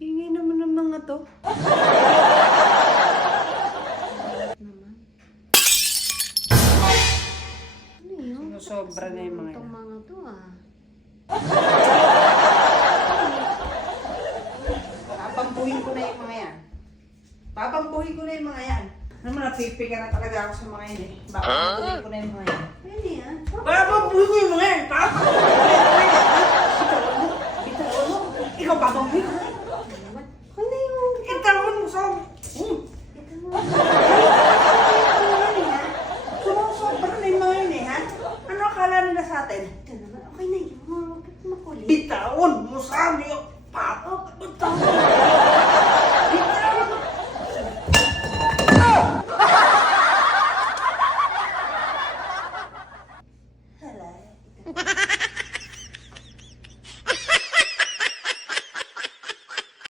Hingi naman ng mga to. naman. Ano yun? Sumusobra na yung mga Itong yan. mga to ah. Papampuhin ko na yung mga yan. Papampuhin ko na yung mga yan. Ano mo, napipiga na talaga ako sa mga yan eh. Papampuhin ko na yung mga yan. Pwede yan. Papampuhin ko yung mga yan! Papampuhin ko na yung mga yan! Bitawan mo! Bitawan mo! Ikaw papampuhin ko! Ano yun? Itawan mo sa... Hmm. Ito mo. Yung eh? Ano sa amin yung